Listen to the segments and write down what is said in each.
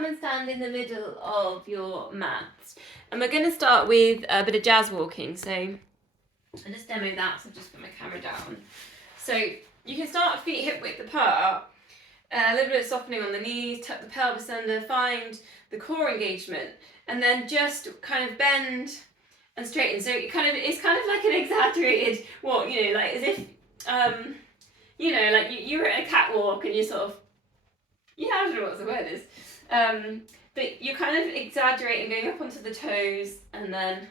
come and stand in the middle of your mat. And we're going to start with a bit of jazz walking. So I'll just demo that, so I'll just put my camera down. So you can start feet hip width apart, a little bit of softening on the knees, tuck the pelvis under, find the core engagement, and then just kind of bend and straighten. So it's kind of like an exaggerated walk, like as if, like you're at a catwalk and you sort of, I don't know what the word is, but you're kind of exaggerating, going up onto the toes, and then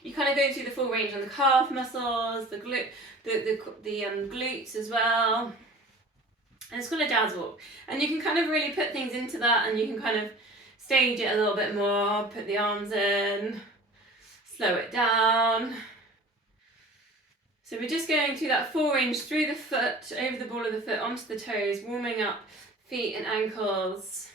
you kind of go through the full range on the calf muscles, the glutes as well. And it's called a jazz walk. And you can kind of really put things into that, and you can kind of stage it a little bit more, put the arms in, slow it down. So we're just going through that full range, through the foot, over the ball of the foot, onto the toes, warming up feet and ankles.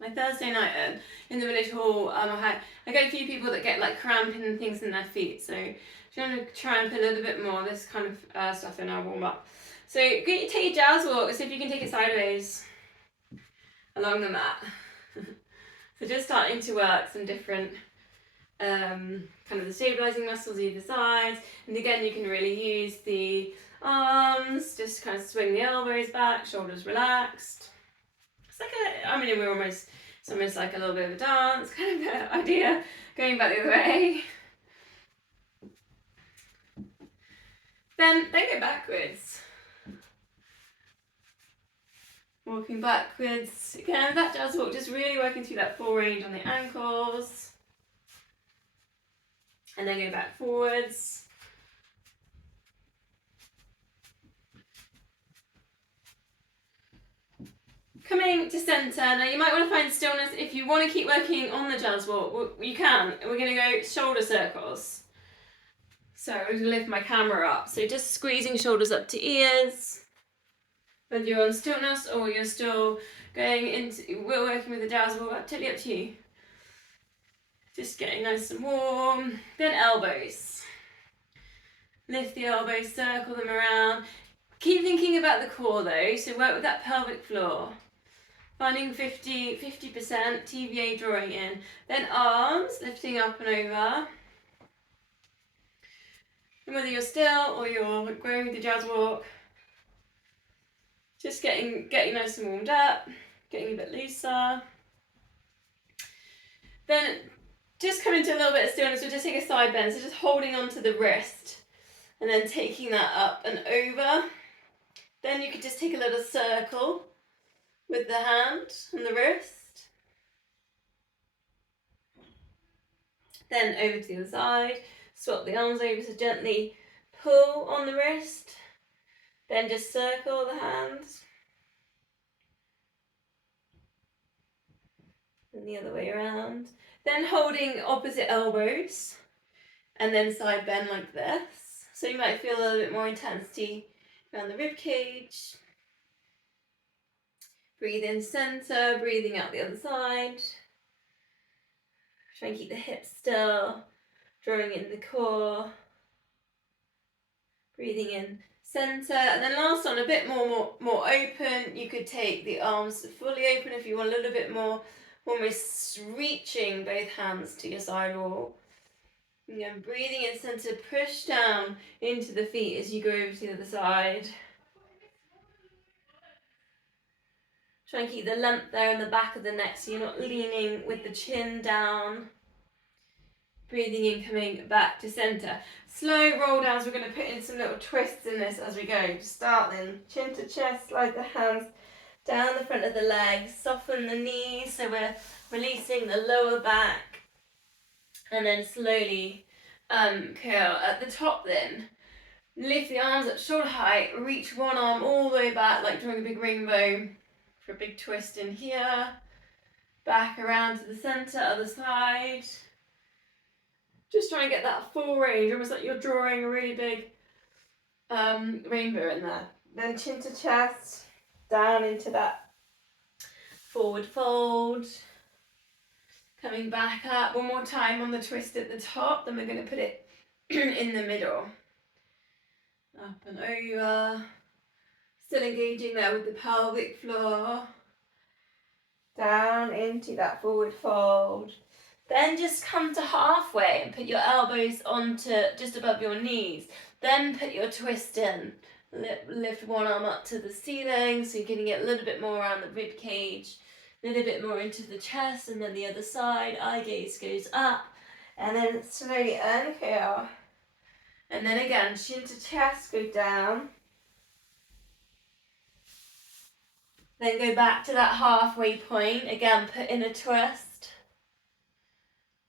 My Thursday night in the village hall, I get a few people that get like cramping and things in their feet. So I'm going to try and put a little bit more of this kind of stuff in our warm up. So take your jazz walk, see if you can take it sideways along the mat. So just starting to work some different kind of the stabilising muscles either side. And again, you can really use the arms, just kind of swing the elbows back, shoulders relaxed. It's like it's almost like a little bit of a dance kind of idea, going back the other way. Then go backwards. Walking backwards. Again, that jazz walk, just really working through that full range on the ankles. And then go back forwards. Coming to centre. Now you might want to find stillness. If you want to keep working on the jazz walk, you can. We're going to go shoulder circles. So I'm going to lift my camera up. So just squeezing shoulders up to ears. Whether you're on stillness or you're still going into, we're working with the jazz walk, totally up to you. Just getting nice and warm. Then elbows. Lift the elbows, circle them around. Keep thinking about the core though, so work with that pelvic floor. Finding 50%, TVA drawing in. Then arms, lifting up and over. And whether you're still or you're going with the jazz walk, just getting nice and warmed up, getting a bit looser. Then just come into a little bit of stillness, we'll just take a side bend, so just holding onto the wrist and then taking that up and over. Then you could just take a little circle with the hand and the wrist. Then over to the other side, swap the arms over, so gently pull on the wrist. Then just circle the hands. And the other way around. Then holding opposite elbows. And then side bend like this. So you might feel a little bit more intensity around the rib cage. Breathe in centre, breathing out the other side. Try and keep the hips still. Drawing in the core. Breathing in centre, and then last one, a bit more open. You could take the arms fully open if you want, a little bit more, almost reaching both hands to your side wall. Again, breathing in centre, push down into the feet as you go over to the other side. Try and keep the length there in the back of the neck so you're not leaning with the chin down. Breathing in, coming back to centre. Slow roll downs, we're going to put in some little twists in this as we go. Start then, chin to chest, slide the hands down the front of the legs, soften the knees so we're releasing the lower back. And then slowly curl. At the top then, lift the arms up shoulder height, reach one arm all the way back like drawing a big rainbow for a big twist in here. Back around to the centre, other side. Just try and get that full range, almost like you're drawing a really big rainbow in there. Then chin to chest, down into that forward fold. Coming back up, one more time on the twist at the top, then we're going to put it in the middle. Up and over. Still engaging there with the pelvic floor. Down into that forward fold. Then just come to halfway and put your elbows onto just above your knees. Then put your twist in. Lift one arm up to the ceiling, so you're getting it a little bit more around the rib cage, a little bit more into the chest, and then the other side. Eye gaze goes up, and then slowly inhale. And then again, chin to chest, go down. Then go back to that halfway point. Again, put in a twist.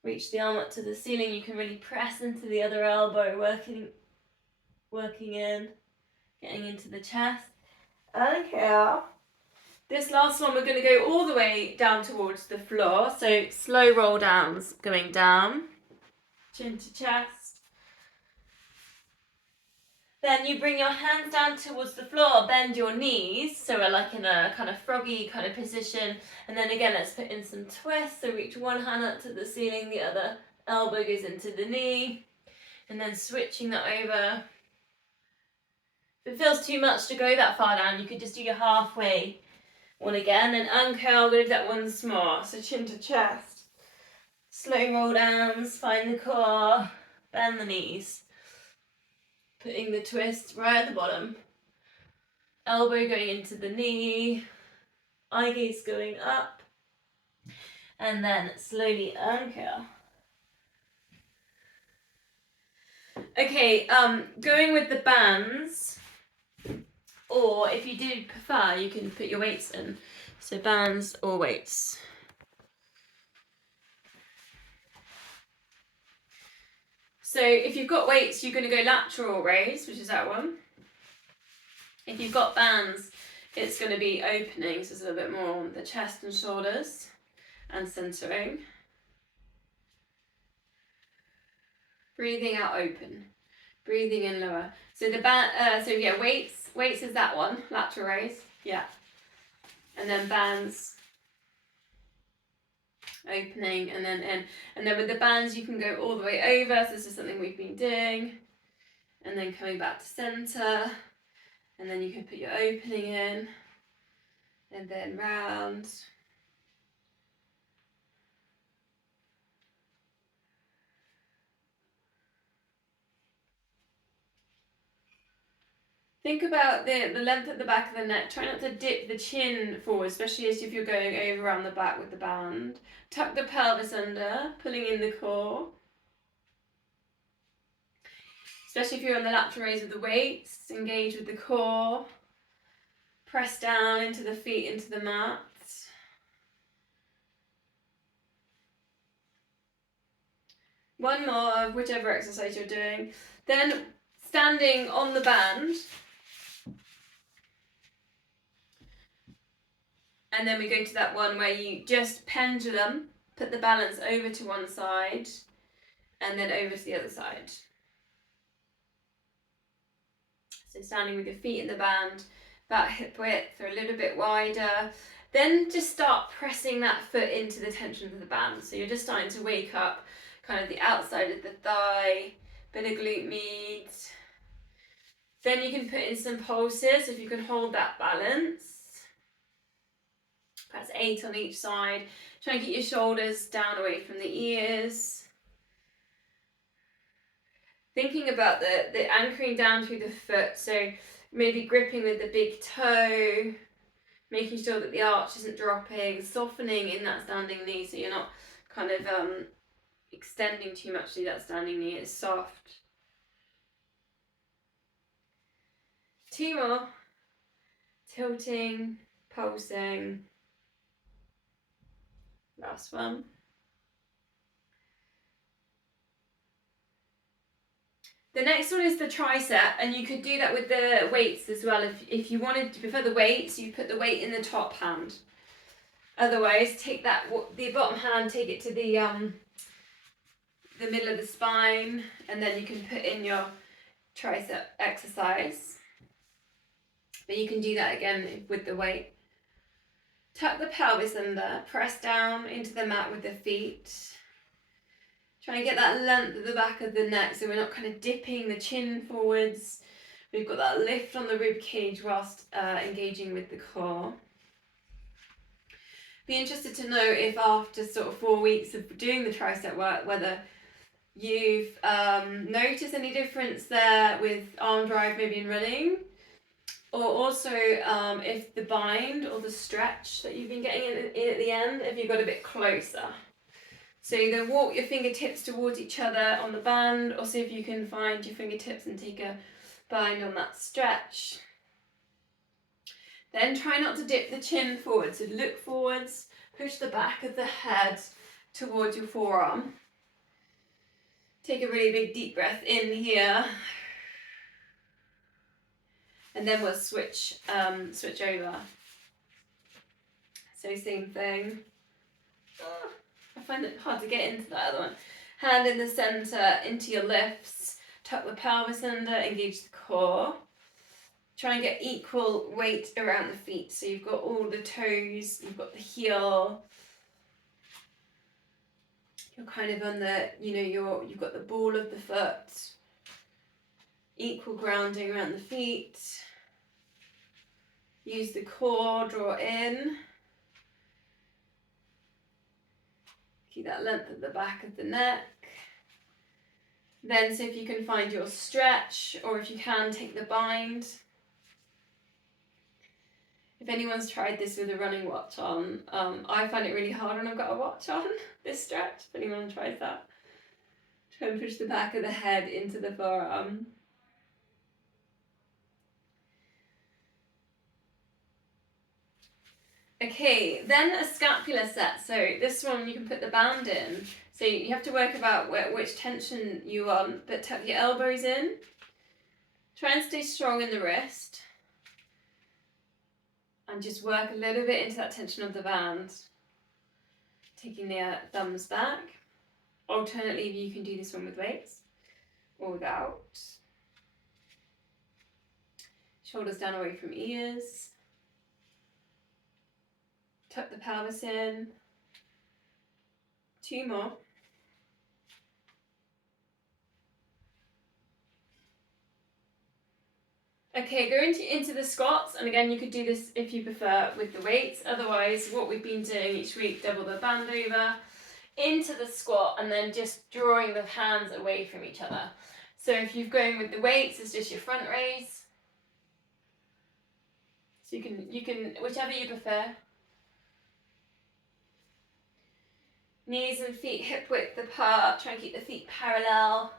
Reach the arm up to the ceiling. You can really press into the other elbow, working in, getting into the chest. Inhale. This last one, we're going to go all the way down towards the floor. So slow roll downs, going down, chin to chest. Then you bring your hands down towards the floor, bend your knees, so we're like in a kind of froggy kind of position. And then again, let's put in some twists. So reach one hand up to the ceiling, the other elbow goes into the knee. And then switching that over. If it feels too much to go that far down, you could just do your halfway one again. And inhale, go to that once more. So chin to chest. Slow roll downs, find the core, bend the knees. Putting the twist right at the bottom. Elbow going into the knee. Eye gaze going up. And then slowly inhale. Okay, going with the bands, or if you do prefer, you can put your weights in. So bands or weights. So if you've got weights, you're going to go lateral raise, which is that one. If you've got bands, it's going to be opening, so it's a little bit more on the chest and shoulders, and centering. Breathing out, open. Breathing in, lower. So the weights is that one, lateral raise, yeah. And then bands, opening, and then in. And then with the bands, you can go all the way over. So this is something we've been doing. And then coming back to center. And then you can put your opening in. And then round. Think about the length at the back of the neck. Try not to dip the chin forward, especially as if you're going over around the back with the band. Tuck the pelvis under, pulling in the core. Especially if you're on the lateral raise with the weights, engage with the core. Press down into the feet, into the mat. One more of whichever exercise you're doing. Then standing on the band. And then we go to that one where you just pendulum, put the balance over to one side, and then over to the other side. So standing with your feet in the band, about hip width or a little bit wider. Then just start pressing that foot into the tension of the band. So you're just starting to wake up kind of the outside of the thigh, bit of glute med. Then you can put in some pulses if you can hold that balance. Perhaps 8 on each side. Try and keep your shoulders down away from the ears. Thinking about the anchoring down through the foot, so maybe gripping with the big toe, making sure that the arch isn't dropping, softening in that standing knee so you're not kind of extending too much through that standing knee. It's soft. 2 more. Tilting, pulsing. Last one. The next one is the tricep, and you could do that with the weights as well. If you wanted to prefer the weights, you put the weight in the top hand. Otherwise, take the bottom hand, take it to the middle of the spine, and then you can put in your tricep exercise. But you can do that again with the weight. Tuck the pelvis under, press down into the mat with the feet. Try and get that length at the back of the neck so we're not kind of dipping the chin forwards. We've got that lift on the rib cage whilst engaging with the core. Be interested to know if after sort of 4 weeks of doing the tricep work, whether you've noticed any difference there with arm drive maybe in running, or also if the bind or the stretch that you've been getting in at the end, if you got a bit closer. So either walk your fingertips towards each other on the band, or see if you can find your fingertips and take a bind on that stretch. Then try not to dip the chin forward, so look forwards, push the back of the head towards your forearm. Take a really big deep breath in here. And then we'll switch over. So same thing. Oh, I find it hard to get into that other one. Hand in the center, into your lifts. Tuck the pelvis under, engage the core. Try and get equal weight around the feet. So you've got all the toes, you've got the heel. You're kind of on the, you've got the ball of the foot. Equal grounding around the feet. Use the core, draw in. Keep that length at the back of the neck. Then see if you can find your stretch, or if you can, take the bind. If anyone's tried this with a running watch on, I find it really hard when I've got a watch on, this stretch. If anyone tries that, try and push the back of the head into the forearm. Okay, then a scapular set. So this one you can put the band in. So you have to work about which tension you want, but tuck your elbows in. Try and stay strong in the wrist. And just work a little bit into that tension of the band. Taking the thumbs back. Alternately, you can do this one with weights or without. Shoulders down away from ears. Tuck the pelvis in. 2 more. Okay, go into the squats, and again you could do this if you prefer with the weights. Otherwise, what we've been doing each week, double the band over, into the squat, and then just drawing the hands away from each other. So if you're going with the weights, it's just your front raise. So you can whichever you prefer. Knees and feet hip width apart, try and keep the feet parallel.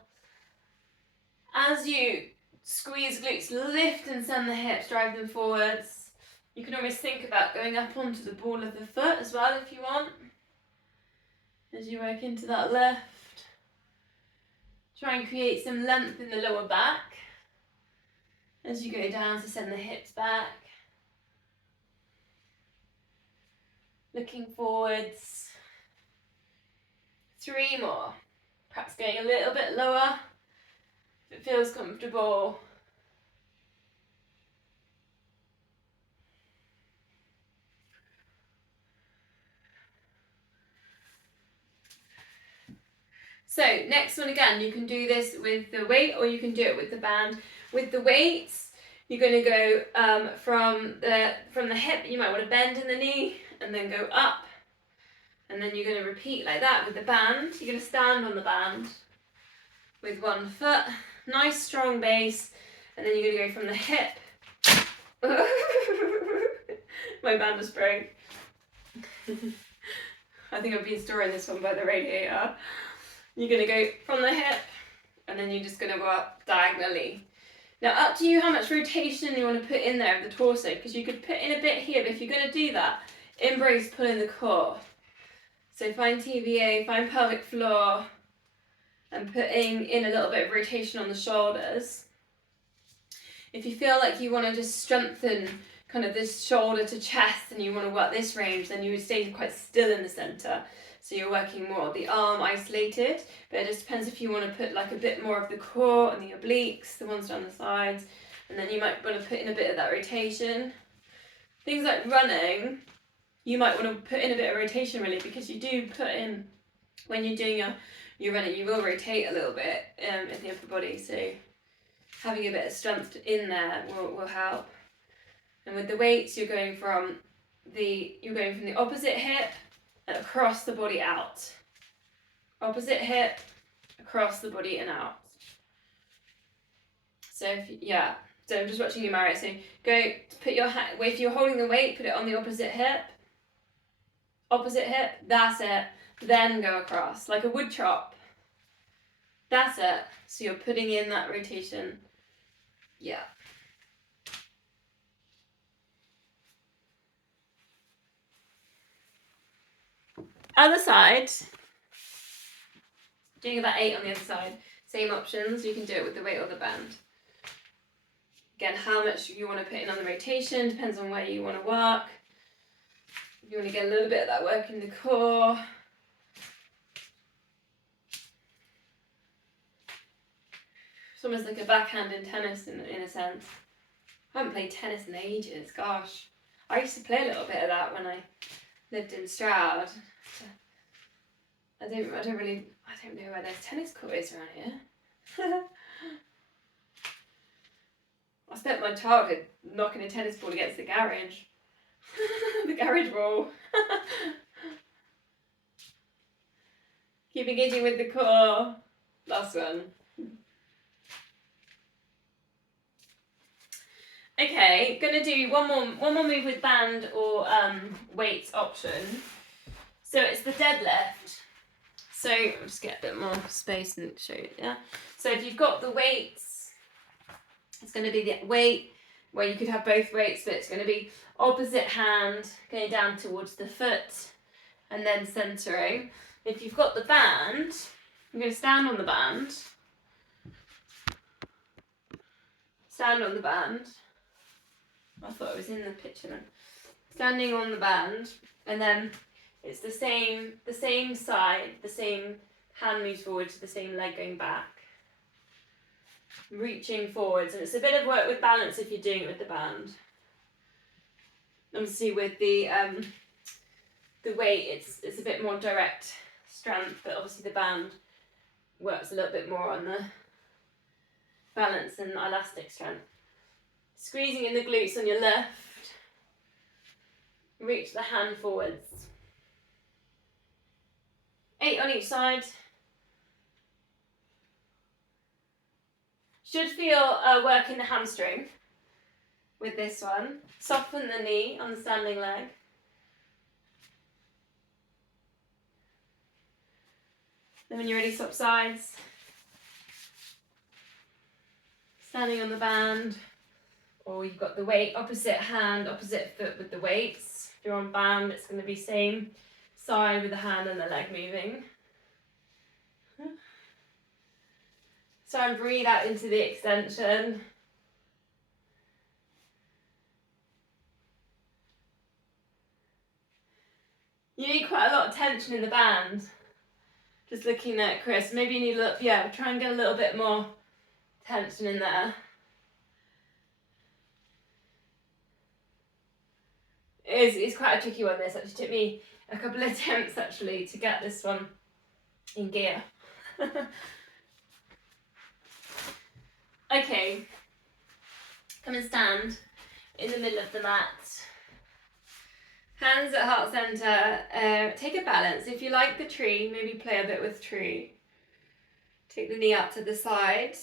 As you squeeze glutes, lift and send the hips, drive them forwards. You can almost think about going up onto the ball of the foot as well if you want. As you work into that lift. Try and create some length in the lower back. As you go down to send the hips back. Looking forwards. 3 more. Perhaps going a little bit lower. If it feels comfortable. So next one again, you can do this with the weight or you can do it with the band. With the weights, you're going to go from the hip, you might want to bend in the knee and then go up. And then you're going to repeat like that with the band. You're going to stand on the band with one foot. Nice strong base. And then you're going to go from the hip. My band was broke. I think I've been storing this one by the radiator. You're going to go from the hip and then you're just going to go up diagonally. Now up to you how much rotation you want to put in there of the torso, because you could put in a bit here, but if you're going to do that, embrace pulling the core. So find TVA, find pelvic floor, and putting in a little bit of rotation on the shoulders. If you feel like you want to just strengthen kind of this shoulder to chest and you want to work this range, then you would stay quite still in the center. So you're working more of the arm isolated, but it just depends if you want to put like a bit more of the core and the obliques, the ones down the sides, and then you might want to put in a bit of that rotation. Things like running, you might want to put in a bit of rotation really, because you do put in, when you're doing your running, you will rotate a little bit in the upper body, so having a bit of strength in there will help. And with the weights, you're going from you're going from the opposite hip across the body out. Opposite hip, across the body and out. So so I'm just watching you, Mario. So go, put your hand, if you're holding the weight, put it on the opposite hip, that's it. Then go across, like a wood chop. That's it. So you're putting in that rotation. Yeah. Other side. Doing about 8 on the other side. Same options. You can do it with the weight or the band. Again, how much you want to put in on the rotation depends on where you want to work. If you want to get a little bit of that work in the core. It's almost like a backhand in tennis in a sense. I haven't played tennis in ages, gosh. I used to play a little bit of that when I lived in Stroud. I don't know where there's tennis court is around here. I spent my childhood knocking a tennis ball against the garage. The garage wall. Keep engaging with the core. Last one. Okay, gonna do one more move with band or weights option. So it's the deadlift. So I'll just get a bit more space and show you. Yeah. So if you've got the weights, it's going to be the weight where you could have both weights, but it's going to be opposite hand going down towards the foot and then centering. If you've got the band, I'm going to stand on the band. Stand on the band. I thought I was in the picture then. Standing on the band, and then it's the same side, the same hand moves forward to the same leg going back. Reaching forwards, and it's a bit of work with balance if you're doing it with the band. Obviously with the weight, it's a bit more direct strength, but obviously the band works a little bit more on the balance and elastic strength. Squeezing in the glutes on your left. Reach the hand forwards. 8 on each side. Should feel work in the hamstring with this one. Soften the knee on the standing leg. Then when you're ready, swap sides. Standing on the band. Or you've got the weight, opposite hand, opposite foot with the weights. If you're on band, it's going to be same side with the hand and the leg moving. So and breathe out into the extension. You need quite a lot of tension in the band. Just looking at Chris, maybe you need a little, try and get a little bit more tension in there. It's quite a tricky one, this. Actually took me a couple of attempts actually to get this one in gear. Okay, come and stand in the middle of the mat. Hands at heart center. Take a balance. If you like the tree, maybe play a bit with tree. Take the knee up to the side.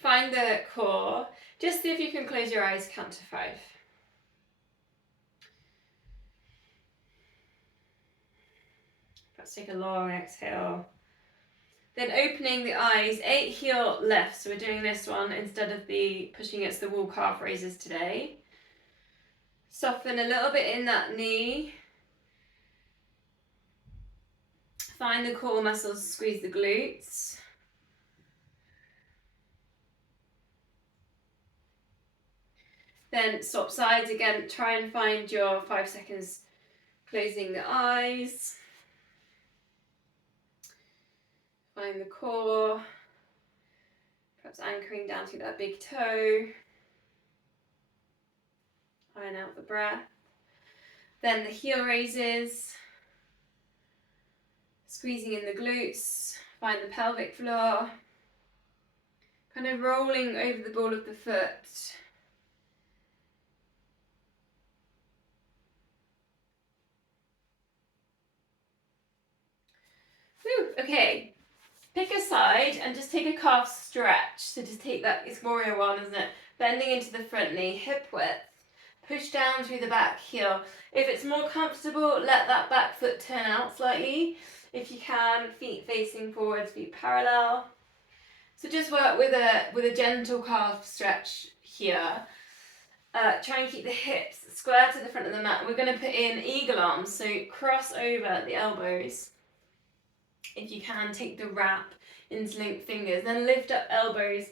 Find the core. Just see if you can close your eyes, count to 5. Let's take a long exhale. Then opening the eyes, 8 heel left. So we're doing this one instead of the pushing against the wall calf raises today. Soften a little bit in that knee. Find the core muscles, squeeze the glutes. Then swap sides again, try and find your 5 seconds closing the eyes. Find the core, perhaps anchoring down through that big toe. Iron out the breath. Then the heel raises, squeezing in the glutes, find the pelvic floor, kind of rolling over the ball of the foot. Okay, pick a side and just take a calf stretch. So just take that, it's warrior one, isn't it? Bending into the front knee, hip width. Push down through the back heel. If it's more comfortable, let that back foot turn out slightly. If you can, feet facing forwards, feet parallel. So just work with a gentle calf stretch here. Try and keep the hips square to the front of the mat. We're going to put in eagle arms, so cross over the elbows. If you can, take the wrap, interlink fingers, then lift up elbows,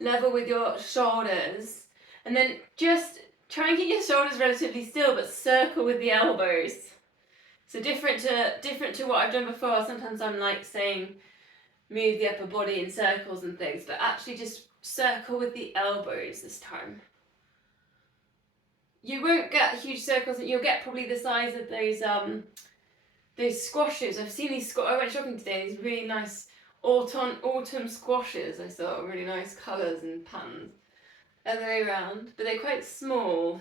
level with your shoulders, and then just try and keep your shoulders relatively still, but circle with the elbows. So different to what I've done before. Sometimes I'm like saying move the upper body in circles and things, but actually just circle with the elbows this time. You won't get huge circles, you'll get probably the size of those squashes. I've seen these, I went shopping today, these really nice autumn squashes. I saw really nice colours and patterns. Other way around, but they're quite small.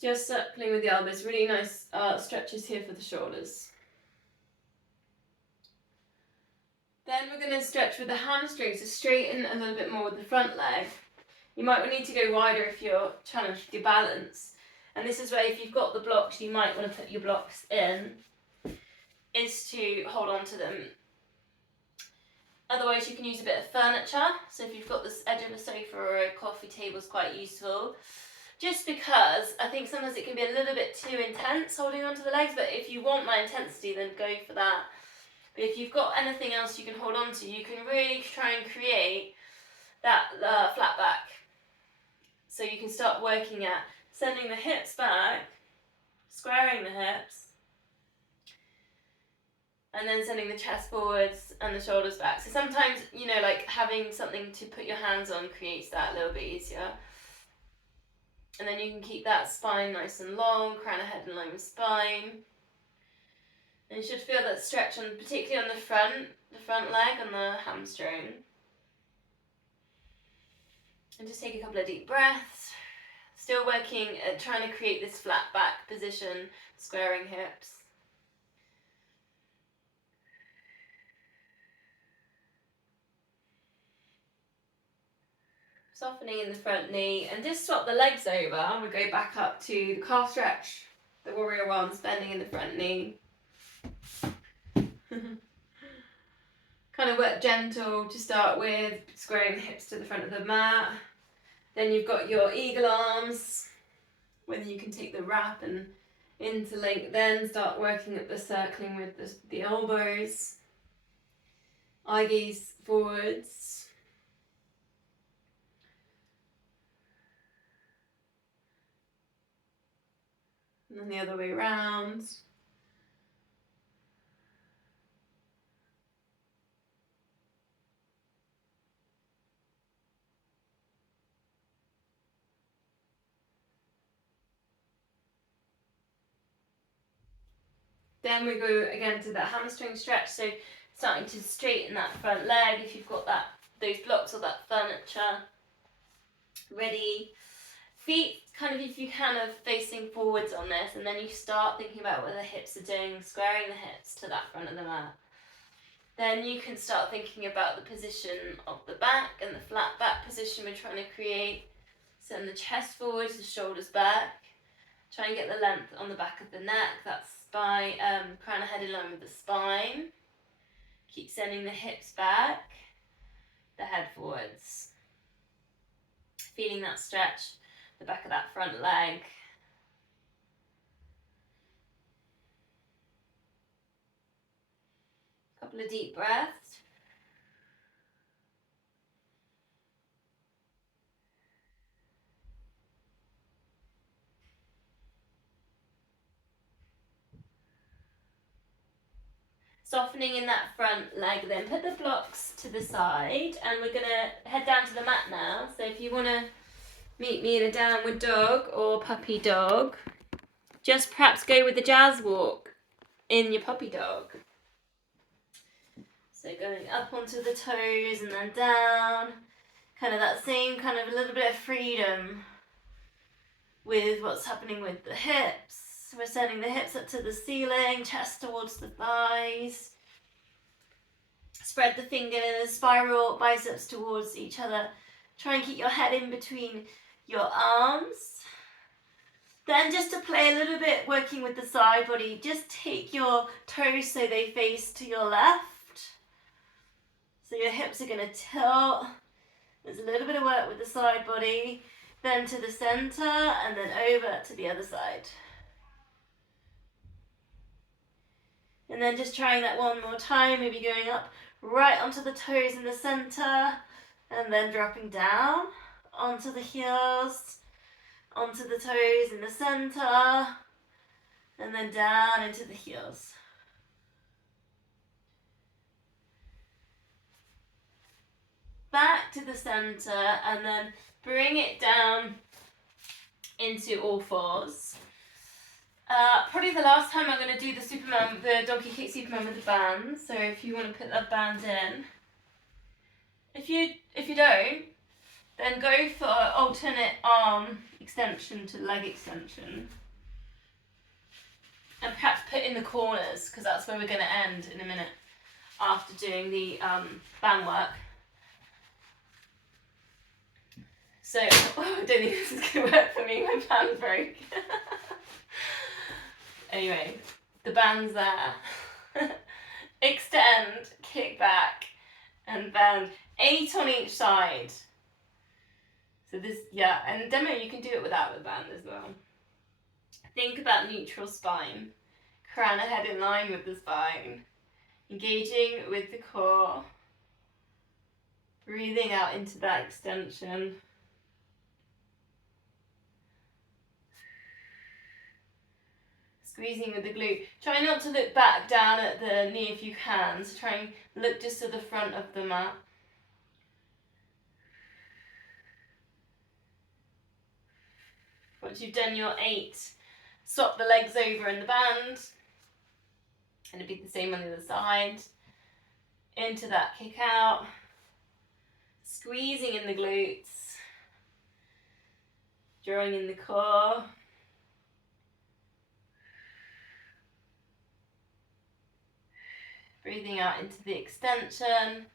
Just circling with the elbows, really nice stretches here for the shoulders. Then we're going to stretch with the hamstrings to straighten a little bit more with the front leg. You might need to go wider if you're challenged with your balance. And this is where, if you've got the blocks, you might want to put your blocks in, is to hold on to them. Otherwise, you can use a bit of furniture. So if you've got this edge of a sofa or a coffee table, is quite useful. Just because I think sometimes it can be a little bit too intense holding onto the legs, but if you want that intensity, then go for that. But if you've got anything else you can hold on to, you can really try and create that flat back. So you can start working at sending the hips back, squaring the hips, and then sending the chest forwards and the shoulders back. So sometimes, you know, like having something to put your hands on creates that a little bit easier. And then you can keep that spine nice and long, crown of head in line with spine. And you should feel that stretch, on, particularly on the front leg and the hamstring. And just take a couple of deep breaths. Still working at trying to create this flat back position, squaring hips. Softening in the front knee, and just swap the legs over, and we go back up to the calf stretch, the warrior ones, bending in the front knee. Kind of work gentle to start with, squaring the hips to the front of the mat. Then you've got your eagle arms, whether you can take the wrap and interlink, then start working at the circling with the elbows. Eye gaze forwards. And then the other way around. Then we go again to that hamstring stretch, so starting to straighten that front leg if you've got those blocks or that furniture ready. Feet kind of, if you can, of facing forwards on this, and then you start thinking about what the hips are doing, squaring the hips to that front of the mat. Then you can start thinking about the position of the back and the flat back position we're trying to create. Send the chest forwards, the shoulders back. Try and get the length on the back of the neck, that's spine, crown of head in line with the spine. Keep sending the hips back, the head forwards. Feeling that stretch, the back of that front leg. Couple of deep breaths. Softening in that front leg, then put the blocks to the side, and we're gonna head down to the mat now. So if you wanna meet me in a downward dog or puppy dog, just perhaps go with the jazz walk in your puppy dog. So going up onto the toes and then down, kind of that same kind of a little bit of freedom with what's happening with the hips. We're sending the hips up to the ceiling, chest towards the thighs. Spread the fingers, spiral biceps towards each other. Try and keep your head in between your arms. Then just to play a little bit, working with the side body, just take your toes so they face to your left. So your hips are going to tilt. There's a little bit of work with the side body. Then to the center and then over to the other side. And then just trying that one more time, maybe going up right onto the toes in the center and then dropping down onto the heels, onto the toes in the center and then down into the heels. Back to the center and then bring it down into all fours. Probably the last time I'm going to do the donkey kick Superman with the band. So if you want to put that band in. If you don't, then go for alternate arm extension to leg extension. And perhaps put in the corners, because that's where we're going to end in a minute after doing the band work. So, I don't think this is going to work for me, my band broke. Anyway, the band's there. Extend, kick back, and bend. 8 on each side. So this, yeah, and demo you can do it without the band as well. Think about neutral spine. Crown and head in line with the spine. Engaging with the core. Breathing out into that extension. Squeezing with the glute. Try not to look back down at the knee if you can. So try and look just to the front of the mat. Once you've done your 8, swap the legs over in the band. And it'll be the same on the other side. Into that kick out. Squeezing in the glutes. Drawing in the core. Breathing out into the extension.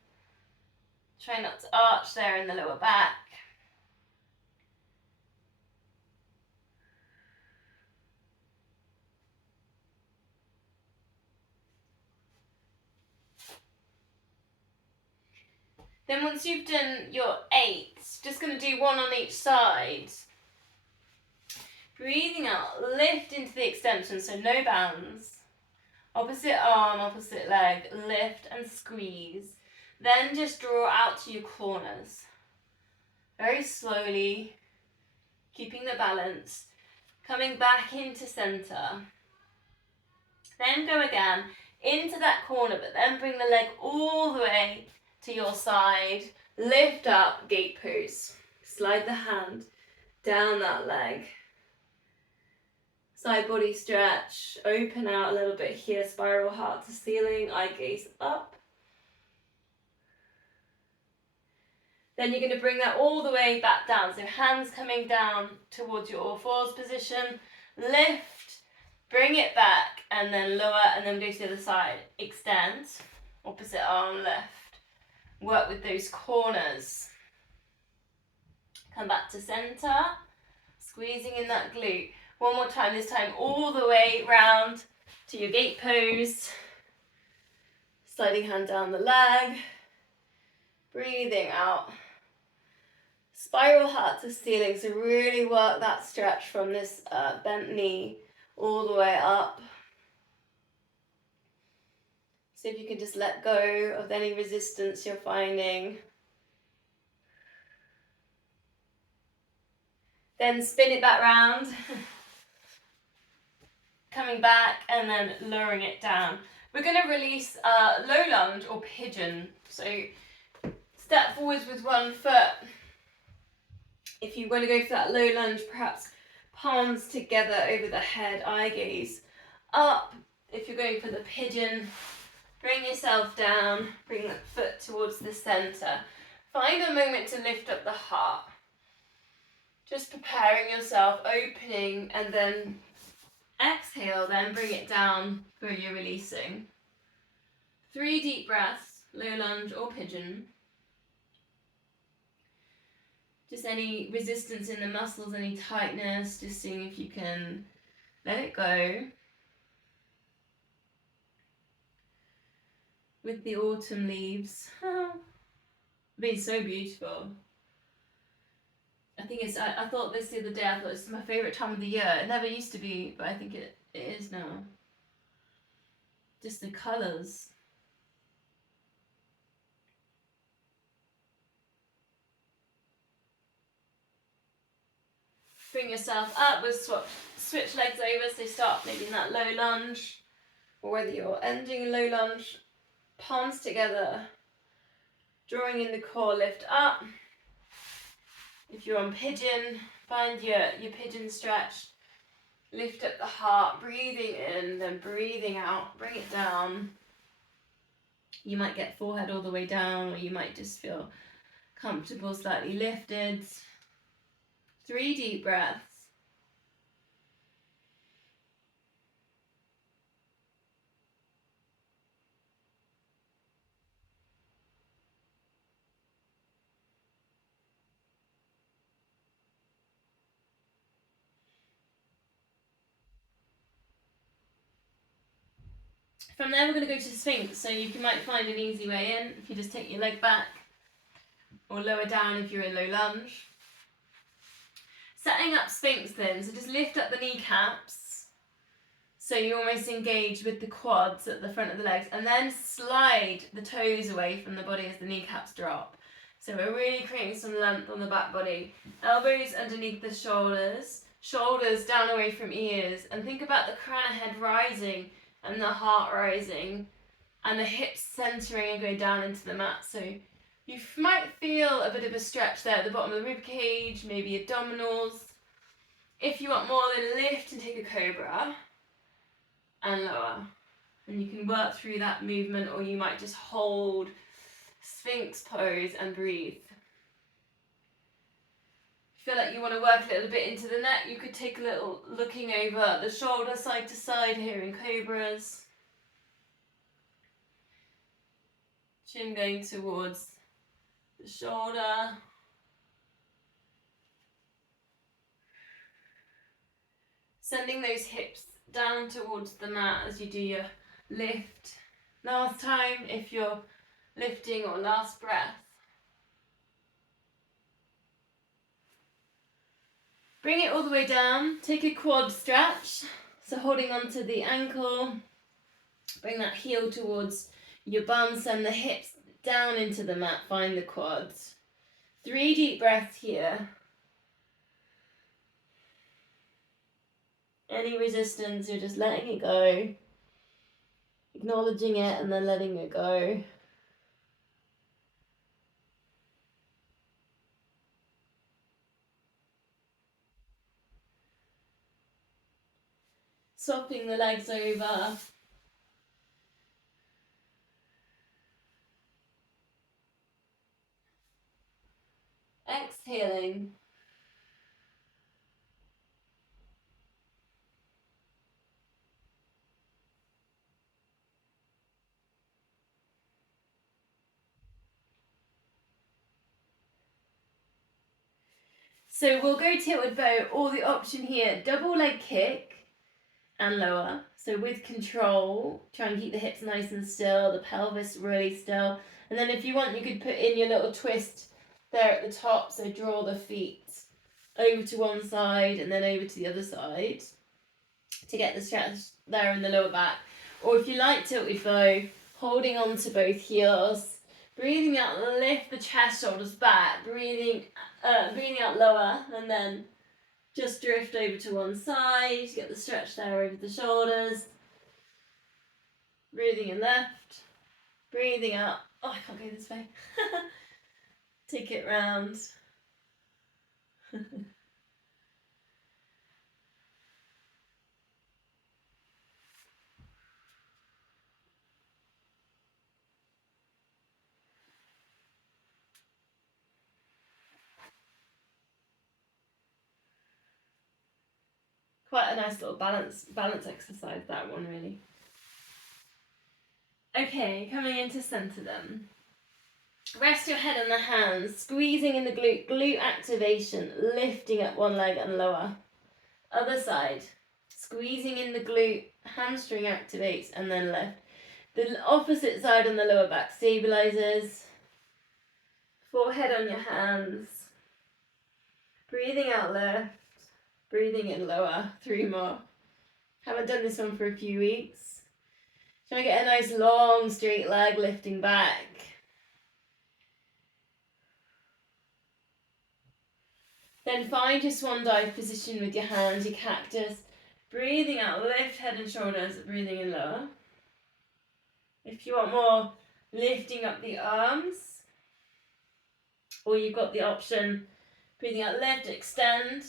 Try not to arch there in the lower back. Then once you've done your 8, just going to do 1 on each side. Breathing out, lift into the extension, so no bands. Opposite arm, opposite leg, lift and squeeze. Then just draw out to your corners. Very slowly, keeping the balance. Coming back into center. Then go again into that corner, but then bring the leg all the way to your side. Lift up, gate pose. Slide the hand down that leg. Side body stretch, open out a little bit here, spiral heart to ceiling, eye gaze up. Then you're going to bring that all the way back down. So hands coming down towards your all fours position. Lift, bring it back, and then lower, and then go to the other side. Extend, opposite arm left. Work with those corners. Come back to center, squeezing in that glute. One more time, this time all the way round to your gate pose. Sliding hand down the leg. Breathing out. Spiral heart to ceiling, so really work that stretch from this bent knee all the way up. See if you can just let go of any resistance you're finding. Then spin it back round. Coming back and then lowering it down. We're going to release low lunge or pigeon. So step forwards with one foot. If you want to go for that low lunge, perhaps palms together over the head, eye gaze up. If you're going for the pigeon, bring yourself down, bring that foot towards the center. Find a moment to lift up the heart. Just preparing yourself, opening, and then Exhale, then bring it down where you're releasing. 3 deep breaths, low lunge or pigeon. Just any resistance in the muscles, any tightness, just seeing if you can let it go. With the autumn leaves. Being so beautiful. I think it's, I thought this the other day, I thought it's my favourite time of the year. It never used to be, but I think it is now. Just the colours. Bring yourself up, we'll switch legs over, so start maybe in that low lunge, or whether you're ending in low lunge, palms together, drawing in the core, lift up. If you're on pigeon, find your pigeon stretch, lift up the heart, breathing in, then breathing out, bring it down. You might get forehead all the way down, or you might just feel comfortable, slightly lifted. 3 deep breaths. From there we're going to go to Sphinx, so you might find an easy way in if you just take your leg back, or lower down if you're in low lunge. Setting up Sphinx then, so just lift up the kneecaps, so you almost engage with the quads at the front of the legs, and then slide the toes away from the body as the kneecaps drop. So we're really creating some length on the back body. Elbows underneath the shoulders, shoulders down away from ears, and think about the crown of head rising and the heart rising, and the hips centering and going down into the mat. So you might feel a bit of a stretch there at the bottom of the rib cage, maybe abdominals. If you want more, then lift and take a cobra and lower. And you can work through that movement, or you might just hold Sphinx pose and breathe. If you feel like you want to work a little bit into the neck, you could take a little looking over the shoulder side to side here in cobras. Chin going towards the shoulder. Sending those hips down towards the mat as you do your lift. Last time if you're lifting, or last breath. Bring it all the way down. Take a quad stretch. So holding onto the ankle. Bring that heel towards your bum. Send the hips down into the mat. Find the quads. 3 deep breaths here. Any resistance, you're just letting it go. Acknowledging it and then letting it go. Swapping the legs over. Exhaling. So we'll go tilted bow, or the option here, double leg kick and lower. So with control, try and keep the hips nice and still, the pelvis really still. And then if you want, you could put in your little twist there at the top. So draw the feet over to one side and then over to the other side to get the stretch there in the lower back. Or if you like tilted bow, holding on to both heels, breathing out, lift the chest, shoulders back, breathing out lower, and then just drift over to one side, get the stretch there over the shoulders. Breathing in left, breathing out. Oh, I can't go this way. Take it round. Quite a nice little balance exercise, that one, really. Okay, coming into centre then. Rest your head on the hands, squeezing in the glute activation, lifting up one leg and lower. Other side, squeezing in the glute, hamstring activates and then lift. The opposite side on the lower back stabilizes. Forehead on your hands. Breathing out lift, breathing in lower. 3 more. Haven't done this one for a few weeks. Trying to get a nice long straight leg lifting back. Then find your swan dive position with your hands, your cactus. Breathing out, lift head and shoulders, breathing in lower. If you want more, lifting up the arms. Or you've got the option, breathing out, lift, extend,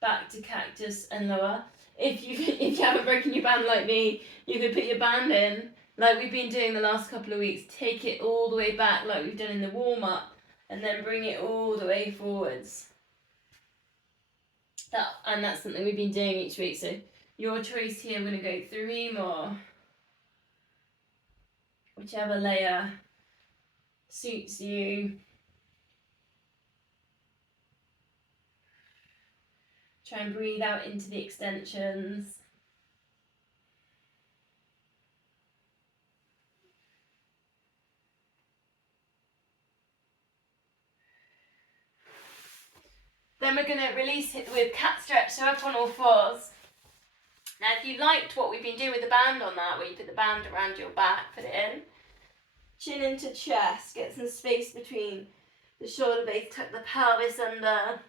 back to cactus and lower. If you haven't broken your band like me, you could put your band in, like we've been doing the last couple of weeks. Take it all the way back like we've done in the warm-up, and then bring it all the way forwards. That's something we've been doing each week, so your choice here. I'm going to go 3 more. Whichever layer suits you. Try and breathe out into the extensions. Then we're going to release it with cat stretch, so up on all fours. Now if you liked what we've been doing with the band on that, where you put the band around your back, put it in. Chin into chest, get some space between the shoulder blades, tuck the pelvis under.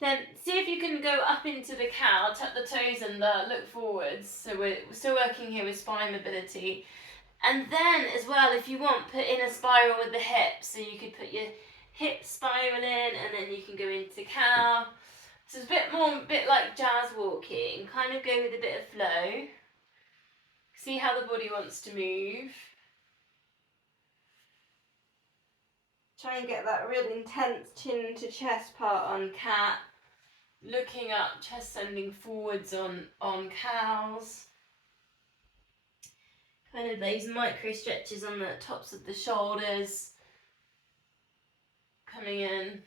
Then see if you can go up into the cow, tuck the toes under, look forwards. So we're still working here with spine mobility. And then as well, if you want, put in a spiral with the hips. So you could put your hip spiral in, and then you can go into cow. So it's a bit like jazz walking. Kind of go with a bit of flow. See how the body wants to move. Try and get that real intense chin to chest part on cat. Looking up, chest sending forwards on cows. Kind of those micro stretches on the tops of the shoulders. Coming in.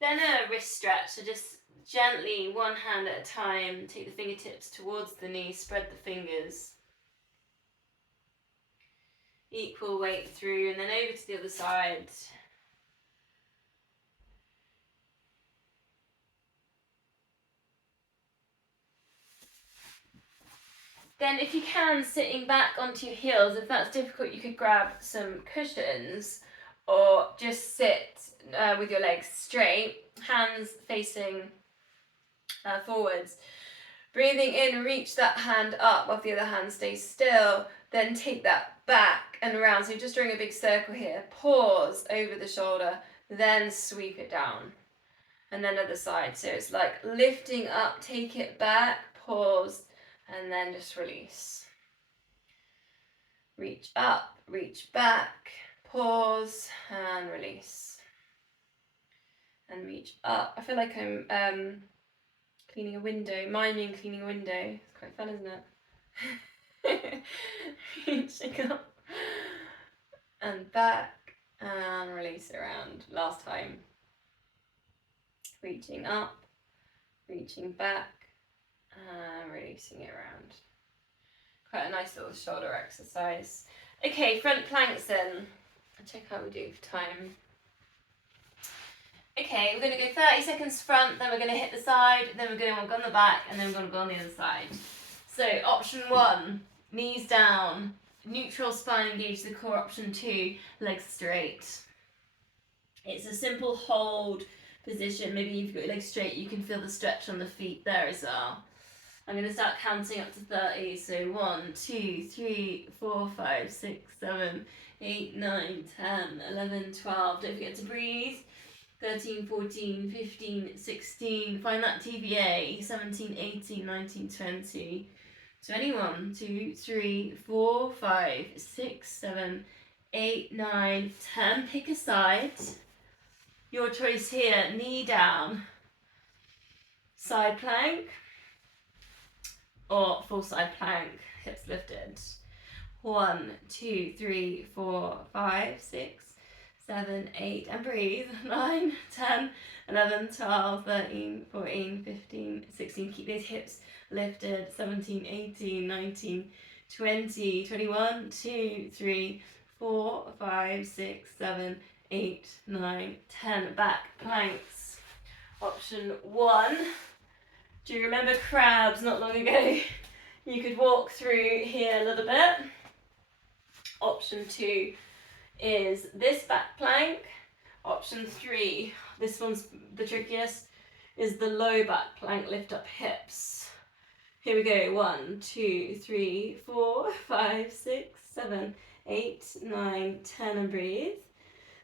Then a wrist stretch, so just gently, one hand at a time, take the fingertips towards the knee, spread the fingers. Equal weight through, and then over to the other side. Then if you can, sitting back onto your heels, if that's difficult, you could grab some cushions or just sit with your legs straight, hands facing forwards. Breathing in, reach that hand up while the other hand stays still, then take that back and around. So you're just drawing a big circle here. Pause over the shoulder, then sweep it down. And then other side. So it's like lifting up, take it back, pause, and then just release. Reach up, reach back, pause, and release. And reach up. I feel like I'm cleaning a window, miming cleaning a window. It's quite fun, isn't it? Reaching up and back, and release around. Last time. Reaching up, reaching back, and releasing it around. Quite a nice little shoulder exercise. Okay, front planks in. I'll check how we do for time. Okay, we're going to go 30 seconds front, then we're going to hit the side, then we're going to go on the back, and then we're going to go on the other side. So option 1, knees down, neutral spine engaged, the core. Option 2, legs straight. It's a simple hold position. Maybe you've got your legs straight, you can feel the stretch on the feet there as well. I'm going to start counting up to 30. So 1, 2, 3, 4, 5, 6, 7, 8, 9, 10, 11, 12. Don't forget to breathe. 13, 14, 15, 16. Find that TVA. 17, 18, 19, 20. 21, 2, 3, 4, 5, 6, 7, 8, 9, 10. Pick a side. Your choice here, knee down, side plank, or full side plank, hips lifted. 1, 2, 3, 4, 5, 6, 7, 8, and breathe. 9, 10, 11, 12, 13, 14, 15, 16. Keep those hips lifted. 17, 18, 19, 20, 21, 2, 3, 4, 5, 6, 7, 8, 9, 10. Back planks. Option 1. Do you remember crabs not long ago? You could walk through here a little bit. Option 2 is this back plank. Option 3, this one's the trickiest, is the low back plank, lift up hips. Here we go, 1, 2, 3, 4, 5, 6, 7, 8, 9, 10, and breathe.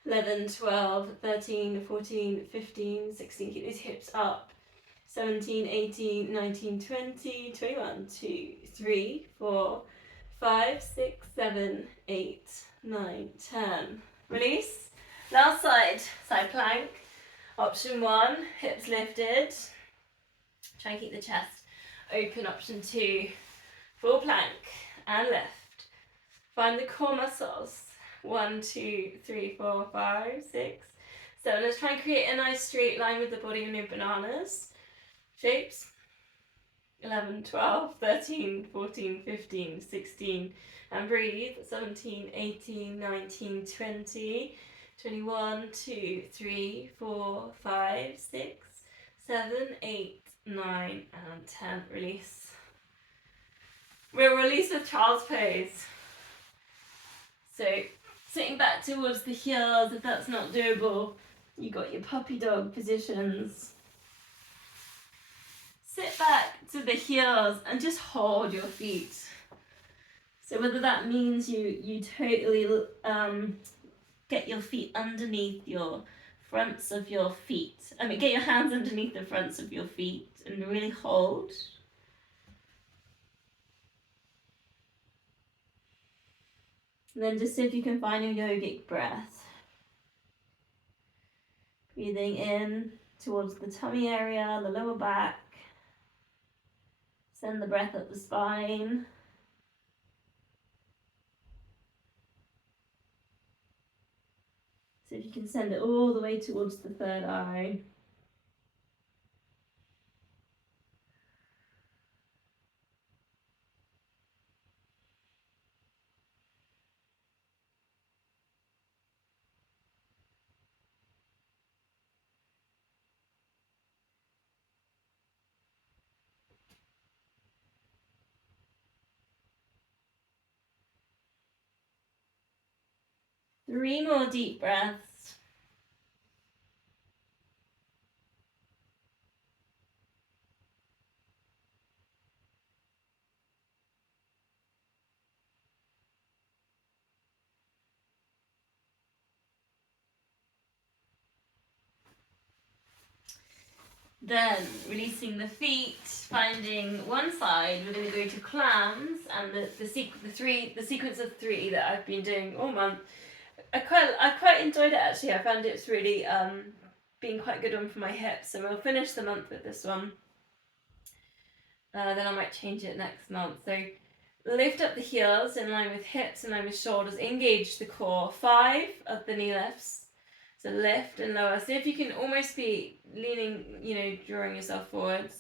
11, 12, 13, 14, 15, 16, keep these hips up. 17, 18, 19, 20, 21, 2, 3, 4, 5, 6, 7, 8, 9, 10. Release. Last side, side plank. Option 1, hips lifted. Try and keep the chest open. Option 2, full plank and lift. Find the core muscles. 1, 2, 3, 4, 5, 6, 7. Let's try and create a nice straight line with the body on your bananas shapes. 11, 12, 13, 14, 15, 16, and breathe. 17, 18, 19, 20, 21, 2, 3, 4, 5, 6, 7, 8, 9, and 10. Release. We'll release with child's pose. So sitting back towards the heels, if that's not doable, you got your puppy dog positions. Sit back to the heels and just hold your feet. So whether that means you totally get your feet underneath your fronts of your feet. Get your hands underneath the fronts of your feet and really hold. And then just see if you can find your yogic breath. Breathing in towards the tummy area, the lower back. Send the breath up the spine. So if you can send it all the way towards the third eye. Three more deep breaths. Then releasing the feet, finding one side. We're going to go to clams, and the sequence of 3 that I've been doing all month. I quite enjoyed it actually. I found it's really been quite a good one for my hips. So we'll finish the month with this one. Then I might change it next month. So lift up the heels in line with hips, in line with shoulders. Engage the core. 5 of the knee lifts. So lift and lower. See if you can almost be leaning, drawing yourself forwards.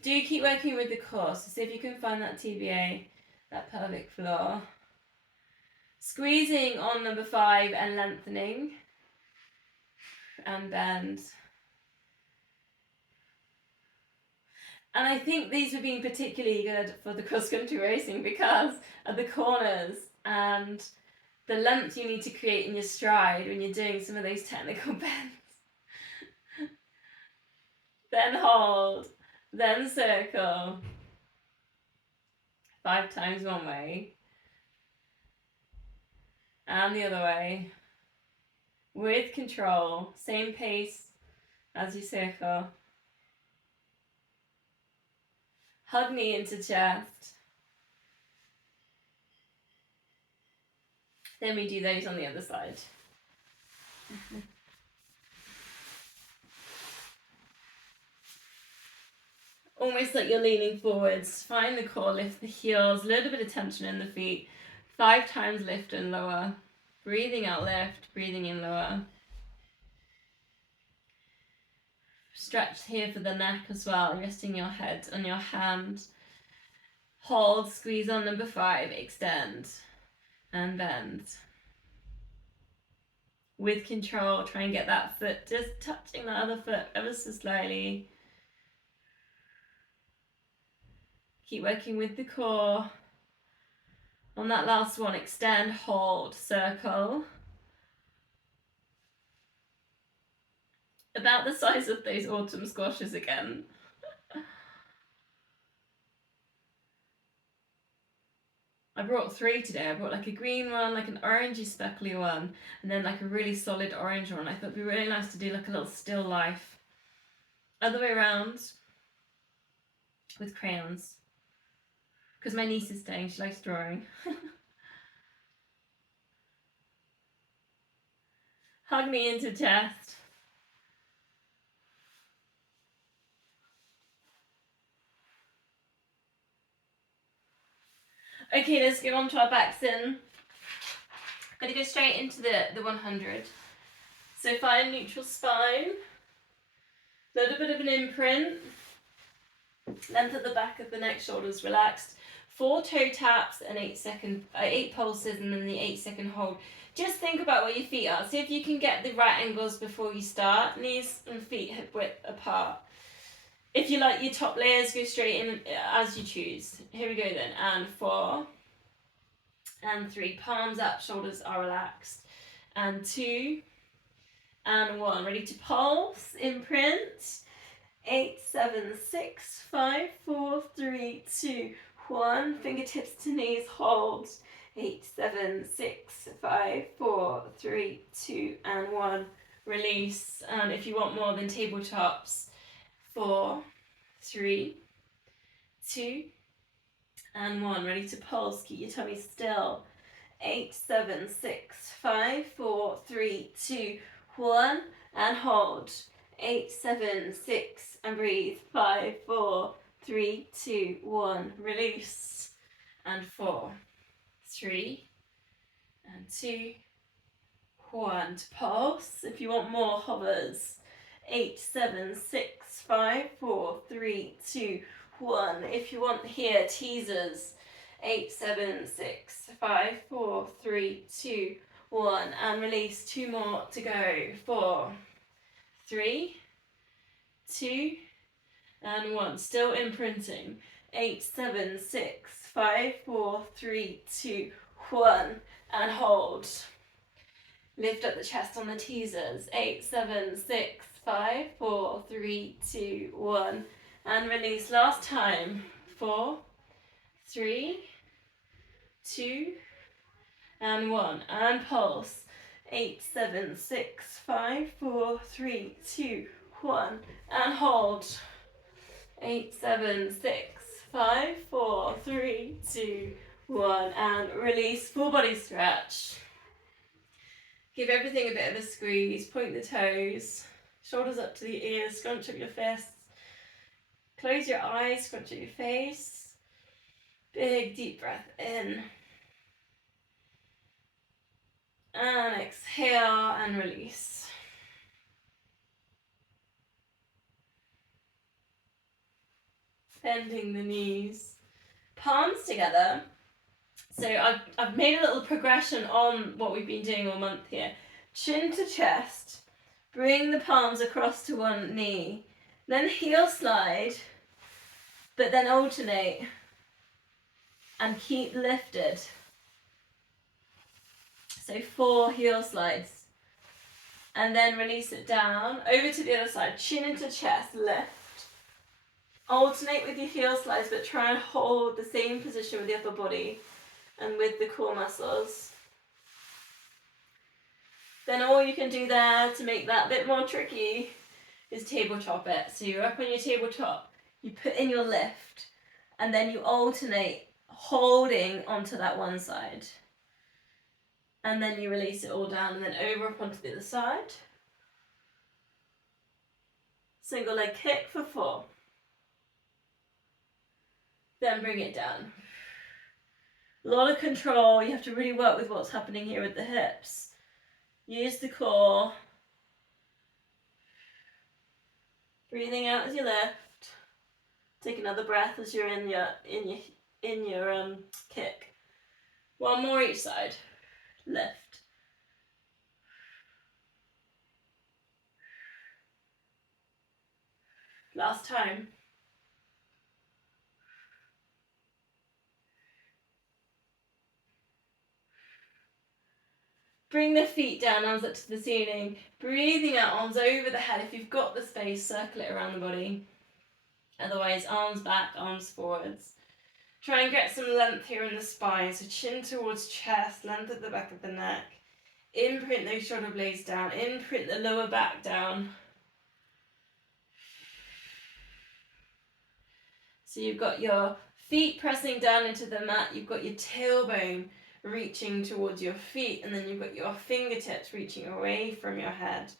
Do keep working with the core. So see if you can find that TBA, that pelvic floor. Squeezing on number 5 and lengthening. And bend. And I think these have been particularly good for the cross-country racing because of the corners and the length you need to create in your stride when you're doing some of those technical bends. Then hold, then circle. 5 times one way. And the other way. With control, same pace as you circle. Hug knee into chest. Then we do those on the other side. Almost like you're leaning forwards. Find the core, lift the heels, a little bit of tension in the feet. 5 times lift and lower. Breathing out, lift, breathing in, lower. Stretch here for the neck as well, resting your head on your hand. Hold, squeeze on number 5, extend and bend. With control, try and get that foot just touching the other foot ever so slightly. Keep working with the core. On that last one, extend, hold, circle. About the size of those autumn squashes again. I brought 3 today. I brought like a green one, like an orangey speckly one, and then like a really solid orange one. I thought it'd be really nice to do like a little still life. Other way around with crayons. Because my niece is staying, she likes drawing. Hug me into chest. Okay, let's go on to our backs in. Gonna go straight into the 100. So find neutral spine. Little bit of an imprint. Length at the back of the neck, shoulders relaxed. 4 toe taps and 8 pulses, and then the 8-second hold. Just think about where your feet are. See if you can get the right angles before you start. Knees and feet hip width apart. If you like your top layers, go straight in as you choose. Here we go then. And 4. And 3. Palms up, shoulders are relaxed. And 2. And 1. Ready to pulse, imprint. 8, 7, 6, 5, 4, 3, 2, 1. Fingertips to knees, hold. 8, 7, 6, 5, 4, 3, 2, and 1. Release. And if you want more than tabletops, 4, 3, 2, and 1. Ready to pulse. Keep your tummy still. 8, 7, 6, 5, 4, 3, 2, 1. And hold. 8, 7, 6, and breathe. 5, 4, 3, 2, 1. Release. And 4, 3, and 2, 1. To pulse. If you want more, hovers. 8, 7, 6, 5, 4, 3, 2, 1. If you want here, teasers. 8, 7, 6, 5, 4, 3, 2, 1. And release. 2 more to go. 4, 3, 2, and 1. Still imprinting. 8, 7, 6, 5, 4, 3, 2, 1. And hold. Lift up the chest on the teasers. 8, 7, 6, 5, 4, 3, 2, 1. And release. Last time. 4, 3, 2, and 1. And pulse. 8, 7, 6, 5, 4, 3, 2, 1. And hold. 8, 7, 6, 5, 4, 3, 2, 1. And release. Full body stretch. Give everything a bit of a squeeze. Point the toes. Shoulders up to the ears. Scrunch up your fists. Close your eyes. Scrunch up your face. Big deep breath in. And exhale and release. Bending the knees. Palms together. So I've made a little progression on what we've been doing all month here. Chin to chest. Bring the palms across to one knee. Then heel slide. But then alternate. And keep lifted. So 4 heel slides. And then release it down. Over to the other side. Chin into chest. Lift. Alternate with your heel slides, but try and hold the same position with the upper body and with the core muscles. Then all you can do there to make that a bit more tricky is tabletop it. So you're up on your tabletop, you put in your lift, and then you alternate holding onto that one side. And then you release it all down and then over up onto the other side. Single leg kick for 4. Then bring it down. A lot of control. You have to really work with what's happening here with the hips. Use the core. Breathing out as you lift. Take another breath as you're in your kick. One more each side. Lift. Last time. Bring the feet down, arms up to the ceiling. Breathing out, arms over the head. If you've got the space, circle it around the body. Otherwise, arms back, arms forwards. Try and get some length here in the spine. So chin towards chest, length at the back of the neck. Imprint those shoulder blades down. Imprint the lower back down. So you've got your feet pressing down into the mat. You've got your tailbone reaching towards your feet, and then you've got your fingertips reaching away from your head.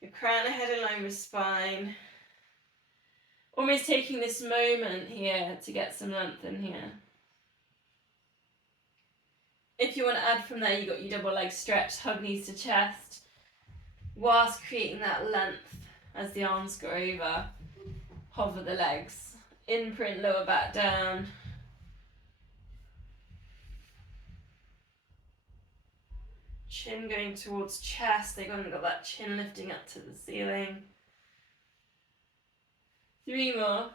Your crown of head in line with spine. Almost taking this moment here to get some length in here. If you want to add from there, you've got your double leg stretch, hug knees to chest, whilst creating that length as the arms go over. Hover the legs. Imprint lower back down. Chin going towards chest. They've got that chin lifting up to the ceiling. 3 more.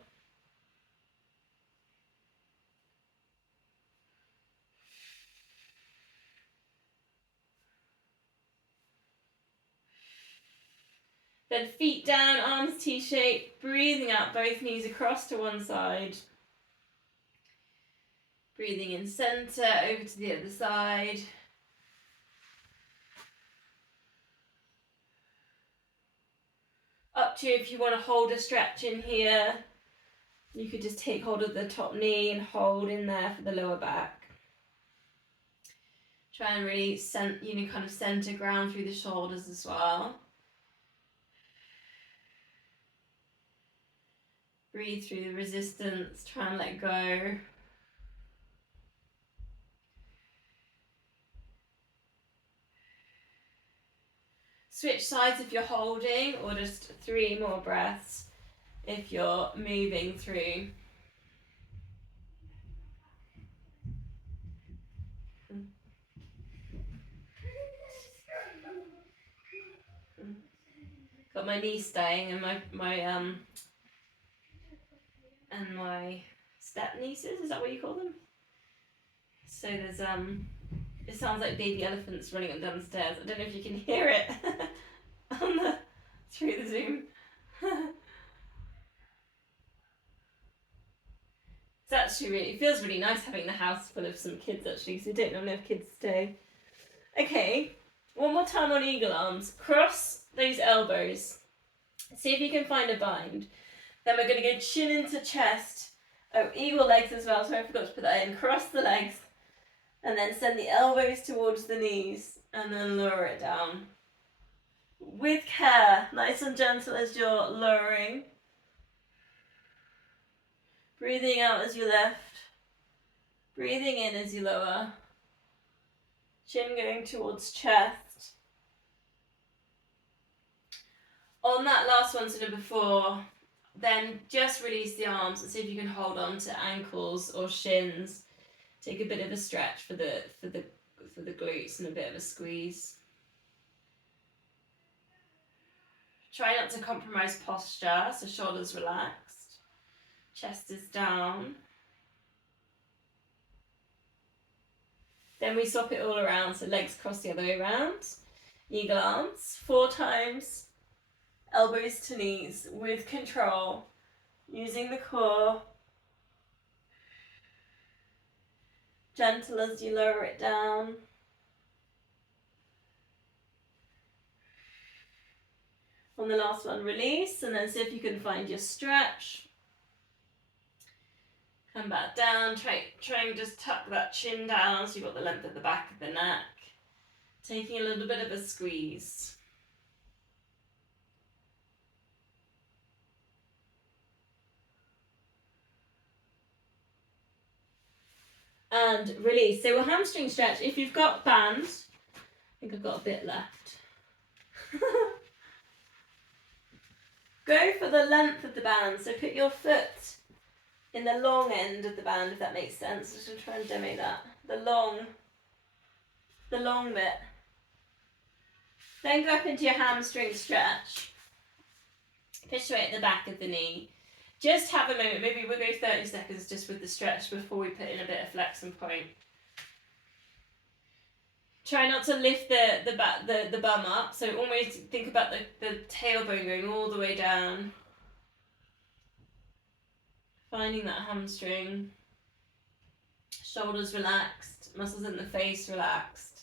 Then feet down, arms T-shape, breathing out both knees across to one side. Breathing in center, over to the other side. Up to you if you want to hold a stretch in here. You could just take hold of the top knee and hold in there for the lower back. Try and really kind of center ground through the shoulders as well. Breathe through the resistance, try and let go. Switch sides if you're holding, or just 3 more breaths if you're moving through. Got my knee staying and my step nieces, is that what you call them? So there's it sounds like baby elephants running up down the stairs. I don't know if you can hear it through the Zoom. It feels really nice having the house full of some kids actually, because we don't normally have kids stay. Okay, one more time on eagle arms. Cross those elbows. See if you can find a bind. Then we're going to go chin into chest. Oh, eagle legs as well, so I forgot to put that in. Cross the legs. And then send the elbows towards the knees. And then lower it down. With care, nice and gentle as you're lowering. Breathing out as you lift. Breathing in as you lower. Chin going towards chest. On that last one, sort of before, then just release the arms and see if you can hold on to ankles or shins. Take a bit of a stretch for the glutes and a bit of a squeeze. Try not to compromise posture, so shoulders relaxed, chest is down. Then we swap it all around, so legs cross the other way around. Eagle arms, 4 times. Elbows to knees with control, using the core. Gentle as you lower it down. On the last one, release, and then see if you can find your stretch. Come back down, try and just tuck that chin down so you've got the length at the back of the neck. Taking a little bit of a squeeze. And release. So we'll hamstring stretch. If you've got bands, I think I've got a bit left. Go for the length of the band. So put your foot in the long end of the band, if that makes sense. Just going to try and demo that. The long bit. Then go up into your hamstring stretch. Push away at the back of the knee. Just have a moment. Maybe we'll go 30 seconds just with the stretch before we put in a bit of flex and point. Try not to lift the bum up. So almost think about the tailbone going all the way down. Finding that hamstring. Shoulders relaxed. Muscles in the face relaxed.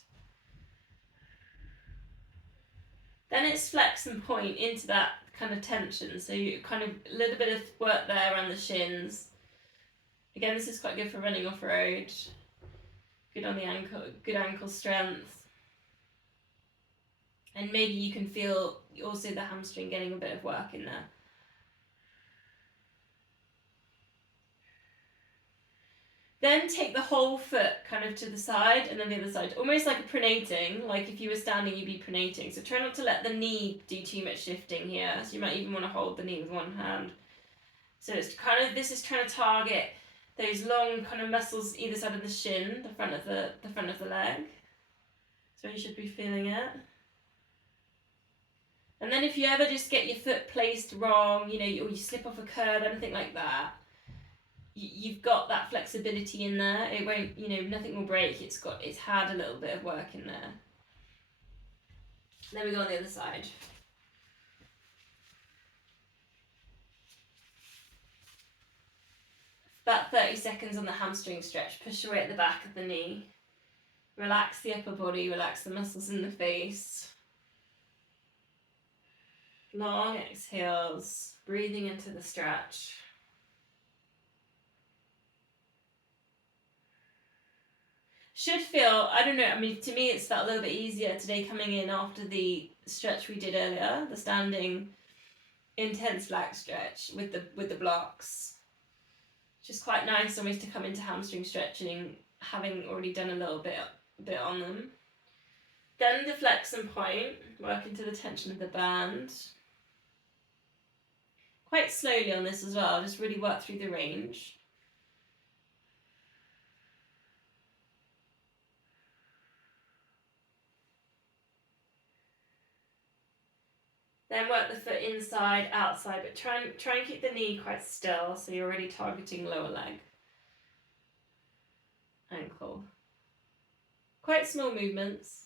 Then it's flex and point into that kind of tension. So you kind of a little bit of work there around the shins. Again, this is quite good for running off road. Good on the ankle, good ankle strength. And maybe you can feel also the hamstring getting a bit of work in there. Then take the whole foot kind of to the side and then the other side, almost like a pronating, like if you were standing you'd be pronating. So try not to let the knee do too much shifting here. So you might even want to hold the knee with one hand. So it's kind of, this is trying to target those long kind of muscles either side of the shin, the front of the leg. So you should be feeling it. And then if you ever just get your foot placed wrong, you know, or you slip off a curb, anything like that, you've got that flexibility in there. It won't, you know, nothing will break. It's had a little bit of work in there. Then we go on the other side. About 30 seconds on the hamstring stretch. Push away at the back of the knee. Relax the upper body, relax the muscles in the face. Long exhales, breathing into the stretch. Should feel, I don't know, I mean, to me it's felt a little bit easier today coming in after the stretch we did earlier, the standing intense back stretch with the blocks. Just quite nice almost to come into hamstring stretching, having already done a little bit on them. Then the flex and point, work into the tension of the band. Quite slowly on this as well, just really work through the range. Then work the foot inside, outside, but try and keep the knee quite still, so you're already targeting lower leg. Ankle. Quite small movements.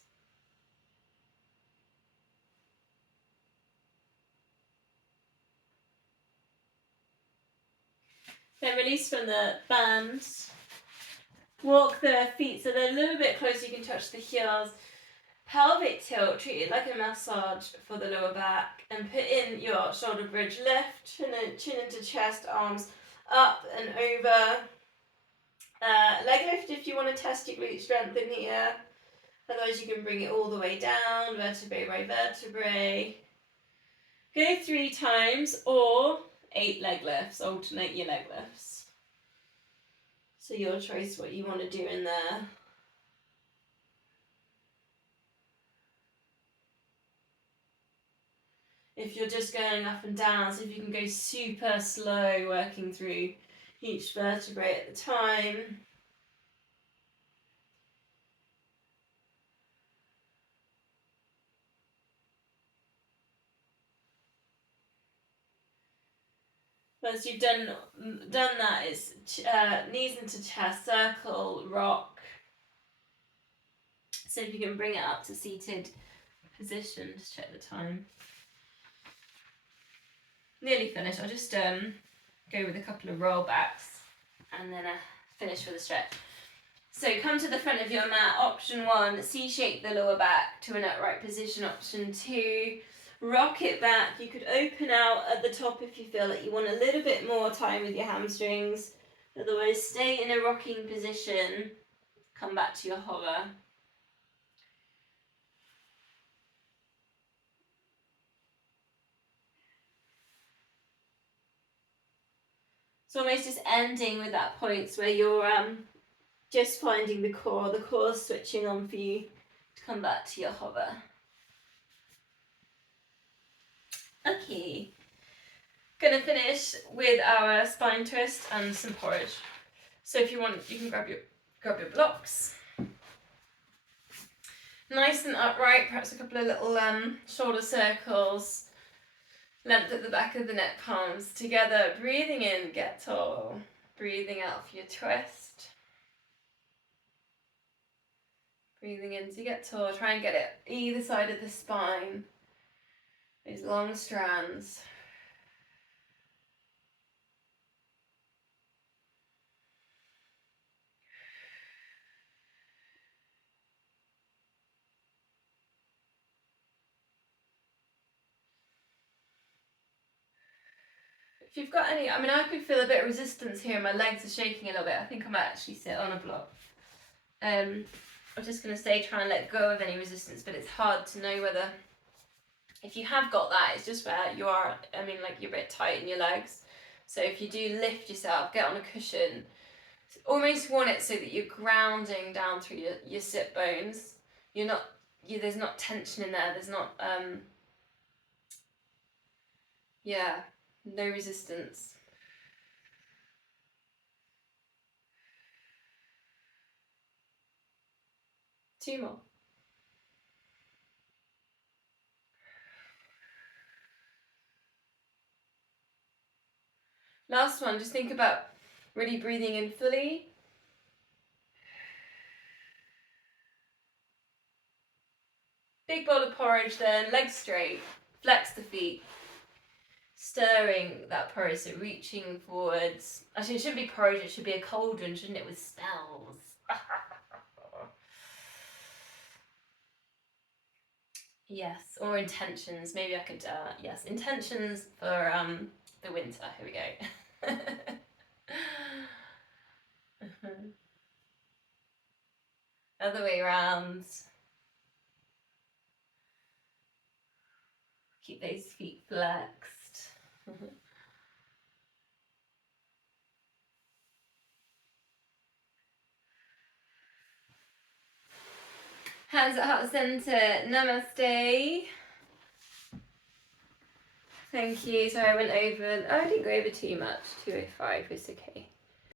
Then release from the band. Walk the feet so they're a little bit closer, you can touch the heels. Pelvic tilt, treat it like a massage for the lower back, and put in your shoulder bridge lift, chin into chest, arms up and over. Leg lift if you want to test your glute strength in here. Otherwise you can bring it all the way down, vertebrae by vertebrae. Go 3 times or 8 leg lifts, alternate your leg lifts. So your choice what you want to do in there. If you're just going up and down, so if you can go super slow working through each vertebrae at the time. Once you've done that, it's knees into chest, circle, rock. So if you can bring it up to seated position, just check the time. Nearly finished. I'll just go with a couple of rollbacks and then finish with a stretch. So come to the front of your mat. Option 1, C-shape the lower back to an upright position. Option 2, rock it back. You could open out at the top if you feel like you want a little bit more time with your hamstrings. Otherwise, stay in a rocking position. Come back to your hover. So almost just ending with that point where you're just finding the core switching on for you to come back to your hover. Okay. Gonna finish with our spine twist and some porridge. So if you want, you can grab your blocks. Nice and upright, perhaps a couple of little shoulder circles. Length at the back of the neck, palms together. Breathing in, get tall. Breathing out for your twist. Breathing in to get tall. Try and get it either side of the spine. These long strands. If you've got any, I mean, I could feel a bit of resistance here. My legs are shaking a little bit. I think I might actually sit on a block. I'm just going to say try and let go of any resistance, but it's hard to know whether, if you have got that, it's just where you are, I mean, like you're a bit tight in your legs. So if you do lift yourself, get on a cushion, almost want it so that you're grounding down through your sit bones. There's not tension in there, there's not, no resistance. Two more. Last one, just think about really breathing in fully. Big bowl of porridge then, legs straight, flex the feet. Stirring that porridge, so reaching forwards. Actually, it shouldn't be porridge, it should be a cauldron, shouldn't it, with spells. Yes, or intentions. Maybe I could, yes, intentions for the winter. Here we go. Other way around. Keep those feet flexed. Hands at heart center. Namaste. Thank you. Sorry, I went over. I didn't go over too much. 205 is okay.